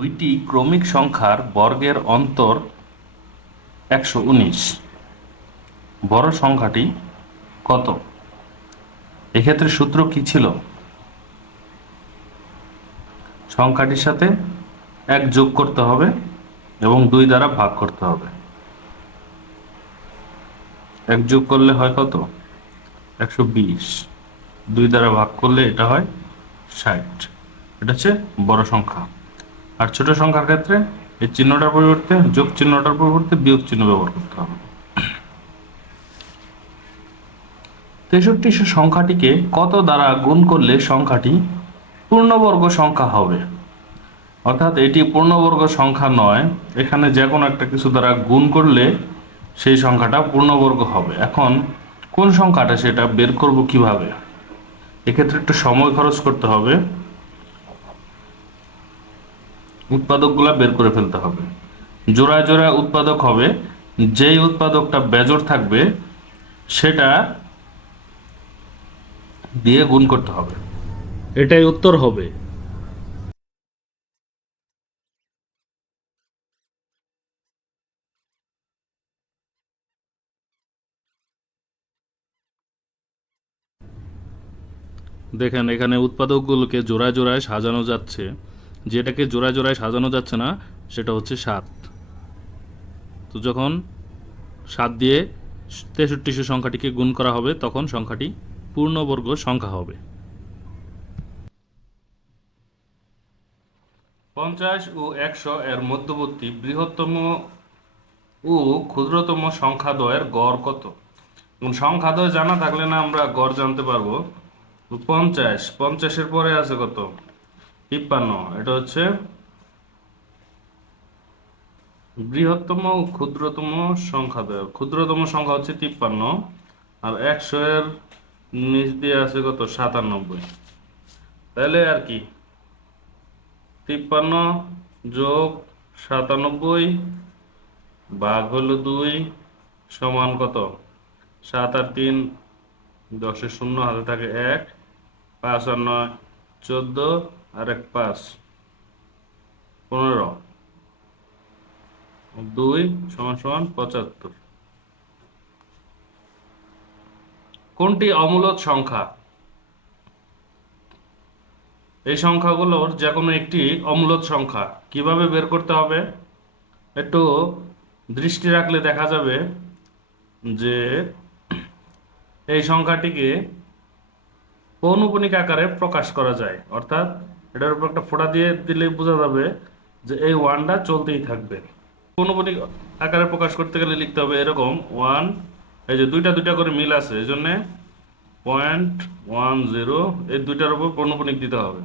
দুইটি ক্রমিক সংখ্যার বর্গের অন্তর 119। বড় সংখ্যাটি কত? এক্ষেত্রে সূত্র কি ছিল? সংখ্যাটির সাথে 1 যোগ করতে হবে এবং 2 দ্বারা ভাগ করতে হবে। 1 যোগ করলে হয় কত? 120। 2 দ্বারা ভাগ করলে এটা হয় 60। এটা হচ্ছে বড় সংখ্যা। আর ছোট সংখ্যার ক্ষেত্রে এই চিহ্নটার পরিবর্তে, যোগ চিহ্নটার পরিবর্তে বিয়োগ চিহ্ন ব্যবহার করতে হবে। 6300 সংখ্যাটিকে কত দ্বারা গুণ করলে সংখ্যাটি পূর্ণবর্গ সংখ্যা হবে? অর্থাৎ এটি পূর্ণবর্গ সংখ্যা নয়, এখানে যে কোনো একটা কিছু দ্বারা গুণ করলে সেই সংখ্যাটা পূর্ণবর্গ হবে। এখন কোন সংখ্যাটা সেটা বের করব কিভাবে? এক্ষেত্রে একটু সময় খরচ করতে হবে, উৎপাদকগুলা বের করে ফেলতে হবে। জোড়ায় জোড়ায় উৎপাদক হবে, যেই উৎপাদকটা বেজোড় থাকবে সেটা দিয়ে গুণ করতে হবে, এটাই উত্তর হবে। দেখেন এখানে উৎপাদকগুলোকে জোড়ায় জোড়ায় সাজানো যাচ্ছে, যেটাকে জোড়ায় জোড়ায় সাজানো যাচ্ছে না সেটা হচ্ছে 7। তো যখন 7 দিয়ে 6300 সংখ্যাটিকে গুণ করা হবে তখন সংখ্যাটি পূর্ণবর্গ সংখ্যা হবে। 50 ও 100 এর মধ্যবর্তী বৃহত্তম ও ক্ষুদ্রতম সংখ্যাদ্বয়ের গড় কত? সংখ্যাদ্বয় জানা থাকলে না আমরা গড় জানতে পারবো। 50, 50-এর পরে আছে কত? 53। এটা হচ্ছে বৃহত্তম ও ক্ষুদ্রতম সংখ্যাদ্বয়। ক্ষুদ্রতম সংখ্যা হচ্ছে 53, আর 100 এর নিচ দিয়ে আছে কত? 97। তাহলে আর কি 53 যোগ 97 ভাগ হলো 2 সমান কত? 7 আর 3 10-এর শূন্য, হাতে থাকে 1, 5 আর 9 14, আর 1 5 15, 2 সমান সমান 75। কোনটি অমূলদ সংখ্যা? এই সংখ্যাগুলোর যে কোনো একটি অমূলদ সংখ্যা। কিভাবে বের করতে হবে একটু দৃষ্টি রাখলে দেখা যাবে যে এই সংখ্যাটিকে পৌনঃপুনিক আকারে প্রকাশ করা যায়। অর্থাৎ এটার উপর একটা ফোঁটা দিয়ে দিলে বোঝা যাবে যে এই ওয়ানটা চলতেই থাকবে। পৌনঃপুনিক আকারে প্রকাশ করতে গেলে লিখতে হবে এরকম 1, এই যে দুইটা দুইটা করে মিল আছে এই জন্যে 0.10, এই দুইটার উপর পৌনঃপুনিক দিতে হবে।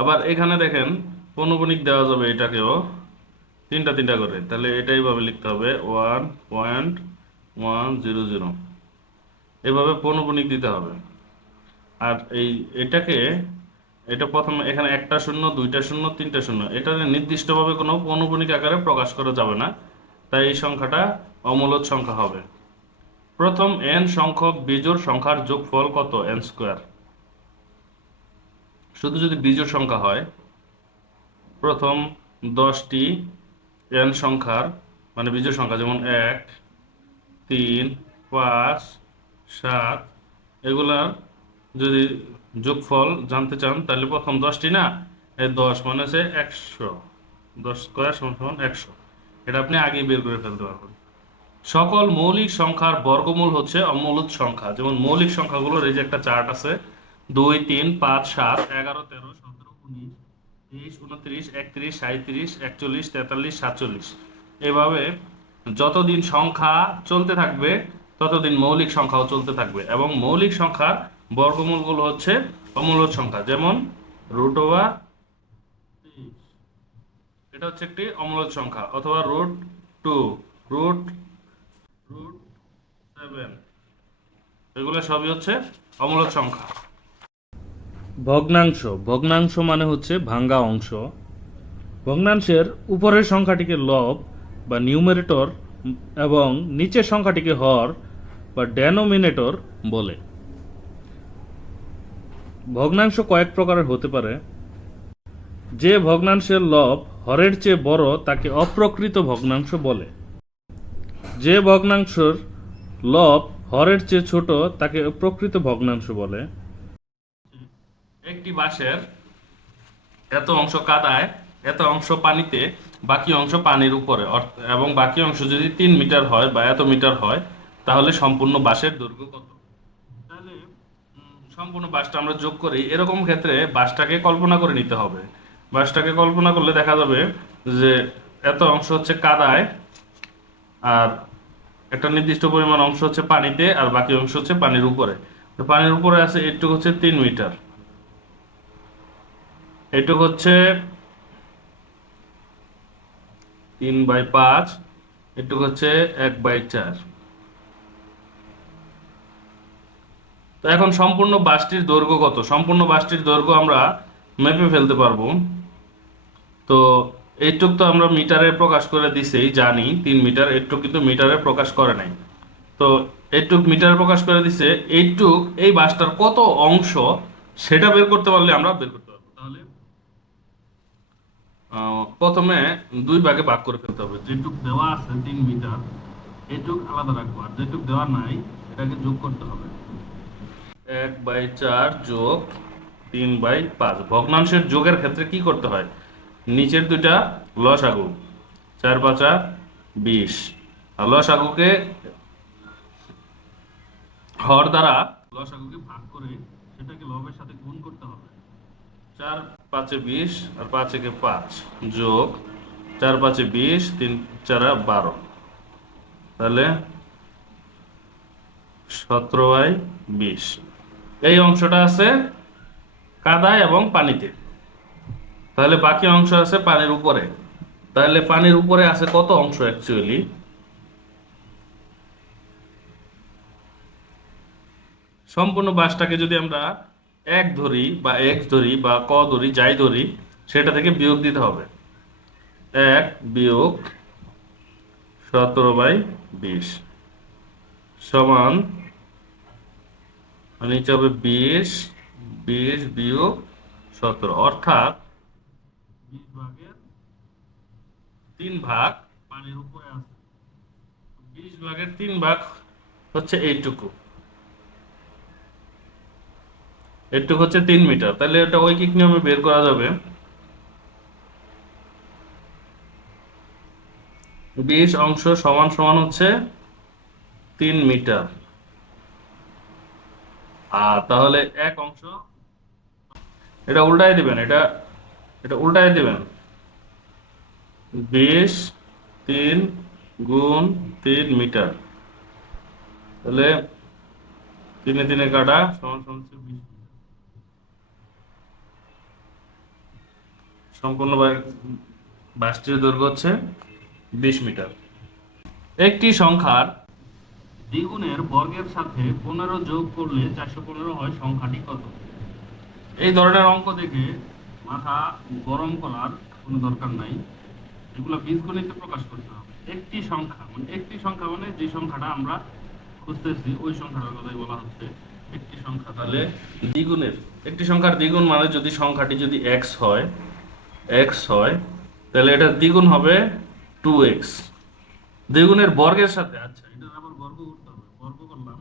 আবার এখানে দেখেন পৌনঃপুনিক দেওয়া যাবে এটাকেও তিনটা তিনটা করে, তাহলে এটাই ভাবে লিখতে হবে 1.100, এভাবে পৌনঃপুনিক দিতে হবে। আর এটা প্রথমে এখানে একটা শূন্য, দুইটা শূন্য, তিনটা শূন্য, এটা নির্দিষ্টভাবে কোনো পৌনঃপুনিক আকারে প্রকাশ করা যাবে না, তাই এই সংখ্যাটা অমূলদ সংখ্যা হবে। প্রথম n সংখ্যক বিজোড় সংখ্যার যোগফল কত? n square. শুধু যদি বিজোড় সংখ্যা হয়, প্রথম 10টি n সংখ্যার মানে বিজোড় সংখ্যা, যেমন 1, 3, 5, 7, এগুলার যদি যোগফল জানতে চান তাহলে প্রথম 10টি না, এই 10 মানে হচ্ছে 100, 10 স্কয়ার সমান সমান 100। এটা আপনি আগেই বের করে ফেলতে পারবেন। সকল মৌলিক সংখ্যার বর্গমূল হচ্ছে অমূলদ সংখ্যা। যেমন মৌলিক সংখ্যাগুলোর এই যে একটা চার্ট আছে, 2, 3, 5, 7, 11, 13, 17, 19, 20, 29, 31, 37, 41, 43, 47, এভাবে যতদিন সংখ্যা চলতে থাকবে ততদিন মৌলিক সংখ্যাও চলতে থাকবে, এবং মৌলিক সংখ্যার বর্গমূলগুলো হচ্ছে অমূলদ সংখ্যা। যেমন √, এটা হচ্ছে একটি অমূলদ সংখ্যা, অথবা √2, √7, এগুলো সবই হচ্ছে অমূলদ সংখ্যা। ভগ্নাংশ। ভগ্নাংশ মানে হচ্ছে ভাঙ্গা অংশ। ভগ্নাংশের উপরের সংখ্যাটিকে লব বা নিউমারেটর এবং নিচের সংখ্যাটিকে হর বা ডেনোমিনেটর বলে। ভগ্নাংশ কয়েক প্রকারের হতে পারে। যে ভগ্নাংশের লব হরের চেয়ে বড় তাকে অপ্রকৃত ভগ্নাংশ বলে। যে ভগ্নাংশের লব হরের চেয়ে ছোট তাকে প্রকৃত ভগ্নাংশ বলে। একটি বাঁশের এত অংশ কাদায়, এত অংশ পানিতে, বাকি অংশ পানির উপরে, এবং বাকি অংশ যদি 3 মিটার হয় বা এত মিটার হয়, তাহলে সম্পূর্ণ বাঁশের দৈর্ঘ্য কত? তাহলে সম্পূর্ণ বাঁশটা আমরা যোগ করি। এরকম ক্ষেত্রে বাঁশটাকে কল্পনা করে নিতে হবে। বাঁশটাকে কল্পনা করলে দেখা যাবে যে এত অংশ হচ্ছে কাদায়, আর একটা নির্দিষ্ট পরিমাণ অংশ হচ্ছে পানিতে, আর বাকি অংশ হচ্ছে পানির উপরে। তো পানির উপরে আছে এইটুকু হচ্ছে 3 মিটার, এইটুকু হচ্ছে 3/5, এইটুকু হচ্ছে 1/4। তো এখন সম্পূর্ণ বাঁশটির দৈর্ঘ্য কত? সম্পূর্ণ বাঁশটির দৈর্ঘ্য আমরা মেপে ফেলতে পারবো। তো এইটুক তো আমরা মিটারে প্রকাশ করে দিছেই, জানি 3 মিটার। এইটুক কিন্তু মিটারে প্রকাশ করে নাই। তো এইটুক মিটারে প্রকাশ করে দিছে। এইটুক এই বাঁশটার কত অংশ সেটা বের করতে পারলে আমরা বের করতে পারবো। তাহলে প্রথমে 2 ভাগে ভাগ করে ফেলতে হবে। যেটুক দেওয়া আছে 3 মিটার, এইটুক আলাদা রাখবো, আর যেটুক দেওয়া নাই এটাকে যোগ করতে হবে। 1/4 যোগ 3/5। ভগ্নাংশের যোগের ক্ষেত্রে কি করতে হয়? নিচের দুইটা লসাগু, 4×5 = 20, আর লসাগুকে হর দ্বারা লসাগুকে ভাগ করে সেটাকে লবের সাথে গুণ করতে হবে। 4×5 = 20, আর 5 × 5 যোগ 4×5 = 20, 3×4 = 12, তাহলে 17/20। এই অংশটা আছে কাদায় এবং পানিতে, তাহলে বাকি অংশ আছে পানির উপরে। তাহলে পানির উপরে আছে কত অংশ? অ্যাকচুয়ালি সম্পূর্ণ বাঁশটাকে যদি আমরা 1 ধরি বা x ধরি বা ক ধরি, যাই ধরি, সেটা থেকে বিয়োগ দিতে হবে। 1 বিয়োগ 17/20 সমান, নিচে হবে 20, 20 বিয়োগ 17, অর্থাৎ 20 ভাগের 3 ভাগ পানির উপরে আছে। 20 ভাগের 3 ভাগ হচ্ছে এইটুকু, এইটুকু হচ্ছে 3 মিটার। তাহলে এটা ঐকিক নিয়মে বের করা যাবে। 20 অংশ সমান সমান হচ্ছে 3 মিটার, আর তাহলে 1 অংশ, এটা উল্টাই দিবেন, এটা এটা উল্টাই দিবেন। 20 3 গুণ 3 মিটার, তাহলে 3 এ 3 এ কাটা, সমান সমান হচ্ছে 20 মিটার। সম্পূর্ণ বাঁশটির দৈর্ঘ্য হচ্ছে 20 মিটার। একটি সংখ্যার দ্বিগুণের বর্গের সাথে 15 যোগ করলে 415 হয়, সংখ্যাটি কত? এই ধরনের অঙ্ক দেখে মাথা গরম করার কোনো দরকার নাই, এগুলো বীজগণিতে প্রকাশ করতে হবে। একটি সংখ্যা মানে যে সংখ্যাটা আমরা খুঁজতেছি ওই সংখ্যাটার কথাই বলা হচ্ছে একটি সংখ্যা। তাহলে দ্বিগুণের, একটি সংখ্যার দ্বিগুণ মানে যদি সংখ্যাটি যদি x হয়, তাহলে এটা দ্বিগুণ হবে 2x। দ্বিগুণের বর্গের সাথে, আচ্ছা এটা আবার বর্গ করতে হবে, বর্গ করলাম,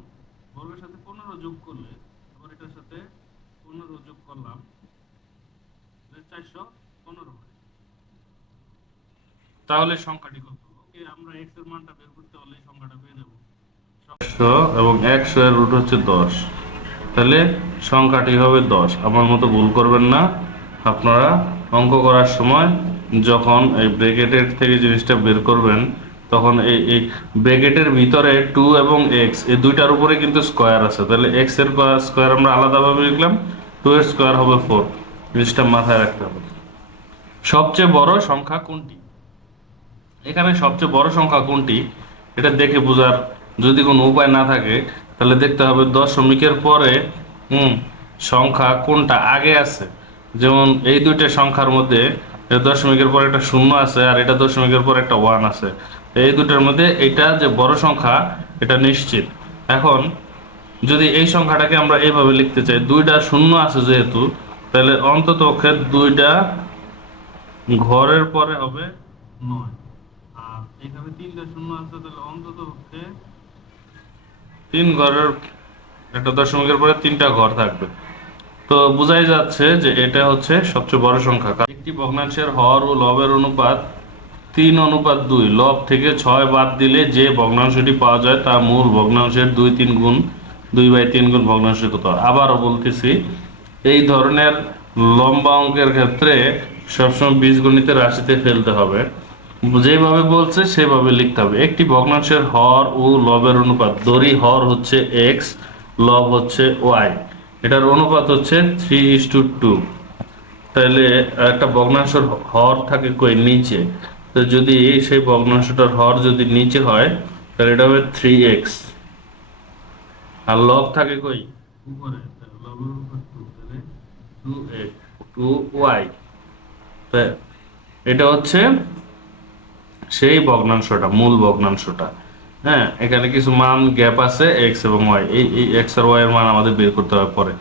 বর্গের সাথে 15 যোগ করলে, আবার এটার সাথে 15 যোগ করলাম, 415 হয়। তাহলে সংখ্যাটি কত? ওকে, আমরা x এর মানটা বের করতে হলে এই সংখ্যাটা পেয়ে যাব। 100 এবং 100 এর রুট হচ্ছে 10, তাহলে সংখ্যাটি হবে 10। আমার মতো ভুল করবেন না আপনারা অঙ্ক করার সময়। যখন এই ব্র্যাকেটের থেকে জিনিসটা বের করবেন, তখন এই ব্র্যাকেটের ভিতরে 2 এবং x এই দুইটার উপরে কিন্তু স্কয়ার আছে, তাহলে x এর স্কয়ার আমরা আলাদাভাবে লিখলাম, 2 এর স্কয়ার হবে 4। জিনিসটা মাথায় রাখতে হবে। সবচেয়ে বড় সংখ্যা কোনটি? এখানে সবচেয়ে বড় সংখ্যা কোনটি এটা দেখে বোঝার যদি কোনো উপায় না থাকে, তাহলে দেখতে হবে দশমিকের পরে সংখ্যা কোনটা আগে আছে। যেমন এই দুইটা সংখ্যার মধ্যে দশমিকের পর একটা 0 আছে, আর এটা দশমিকের পর একটা 1 আছে। এই দুটার মধ্যে এটা যে বড় সংখ্যা এটা নিশ্চিত। এখন যদি এই সংখ্যাটাকে আমরা এইভাবে লিখতে চাই, 2টা 0 আছে যেহেতু, তাহলে অন্তত পক্ষে 2টা ঘরের পরে হবে 9, আর এখানে 3টা শূন্য আছে, তাহলে অন্তত পক্ষে 3 ঘরের একটা দশমিকের পরে 3টা ঘর থাকবে। তো বোঝাই যাচ্ছে যে এটা হচ্ছে সবচেয়ে বড় সংখ্যা। একটি ভগ্নাংশের হর ও লবের অনুপাত 3:2। লব থেকে 6 বাদ দিলে যে ভগ্নাংশটি পাওয়া যায় তা মূল ভগ্নাংশের 2/3 গুণ 2/3 গুণ ভগ্নাংশের কত। আবারও বলতেছি, এই ধরনের লম্বা অঙ্কের ক্ষেত্রে সবসময় বীজগণিতের রাশিতে ফেলতে হবে, যেভাবে বলছে সেভাবে লিখতে হবে। একটি ভগ্নাংশের হর ও লবের অনুপাত, ধরি হর হচ্ছে এক্স, লব হচ্ছে ওয়াই, এটার অনুপাত হচ্ছে 3:2। তাহলে একটা ভগ্নাংশের হর থাকে কই নিচে, তো যদি সেই ভগ্নাংশটার হর যদি নিচে হয় তাহলে এটা হবে 3x, আর লব থাকে কই উপরে, তাহলে লবের উপর 2, তাহলে 2x 2y। তো এটা হচ্ছে সেই ভগ্নাংশটা, মূল ভগ্নাংশটা। হ্যাঁ, এখানে কিছু মান গ্যাপ আছে এক্স এবং ওয়াই, এই এক্স আর ওয়াই এর মান আমাদের বের করতে হবে পরে।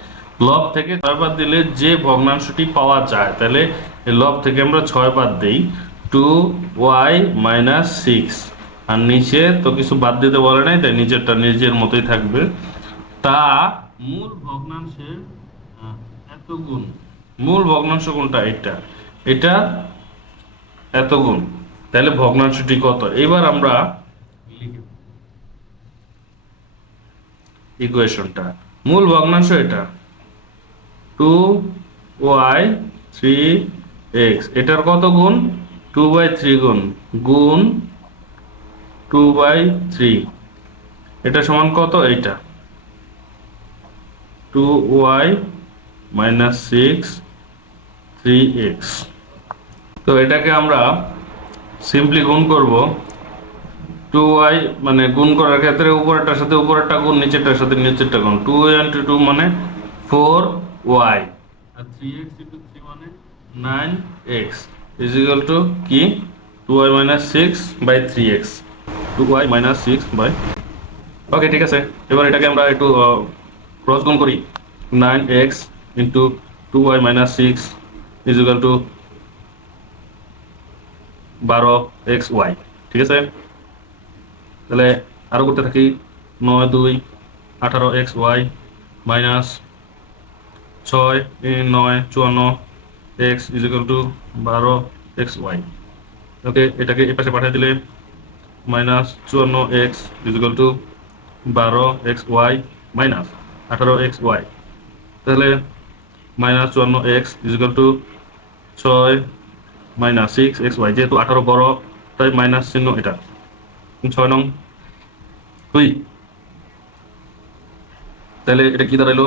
লব থেকে 6 বাদ দিলে যে ভগ্নাংশটি পাওয়া যায়, তাহলে এই লব থেকে আমরা 6 বাদ দেই, 2y - 6, আর নিচে তো কিছু বাদ দিতে বলে নাই, তাই নিচেরটা নিজের মতোই থাকবে। তা মূল ভগ্নাংশের এত গুণ। মূল ভগ্নাংশ কোনটা? এটা, এটা এত গুণ। তাহলে ভগ্নাংশটি কত? এবার আমরা লিখি ইকুয়েশনটা। মূল ভগ্নাংশ এটা 2y 3x, এটার কত গুণ? 2/3 গুণ গুণ 2/3, এটা সমান কত? এইটা 2y - 6 3x। তো এটাকে আমরা সিম্পলি গুণ করব। 2y মানে গুণ করার ক্ষেত্রে উপরেরটার সাথে উপরেরটা গুণ, নিচেরটার সাথে নিচেরটা গুণ। 2 × 2 মানে 4y, আর 3x × 3 মানে 9x ইজ ইকুয়াল টু কি? 2y - 6/3x, 2y - 6 by. ওকে, ঠিক আছে। এবার এটাকে আমরা একটু ক্রস গুণ করি। 9x × 2y - 6 is equal to 12xy। ঠিক আছে, তাহলে আরো করতে থাকি। 9 2 18xy minus 6 9 54x is equal to 12xy। ওকে, এটাকে এই পাশে পাঠিয়ে দিলে -54x is equal to 12xy minus 18xy। তাহলে -54x is equal to 6 - 6xy, যেহেতু 18 বড় তাই মাইনাস চিহ্ন, এটা 6 নং 2। তাহলে এটা কি দাঁড়াইলো?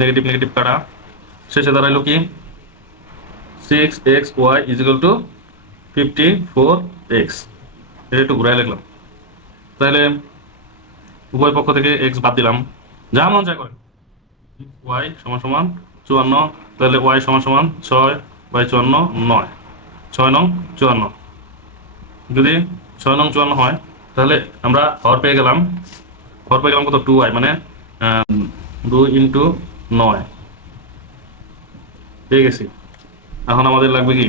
নেগেটিভ নেগেটিভ কাটা, শেষে দাঁড়াইলো কি? 6xy is equal to 54x। এটা একটু ঘুরাই লিখলাম। তাহলে উভয় পক্ষ থেকে x বাদ দিলাম, যা মন চায় করেন। y সমান সমান 54, তাহলে y সমান সমান 6/54 9, 6 নং 54। যদি 6 নং 54 হয় তাহলে আমরা হর পেয়ে গেলাম। হর পেয়ে গেলাম কত? 2y, মানে 2 × 9 পেয়ে গেছি। এখন আমাদের লাগবে কি?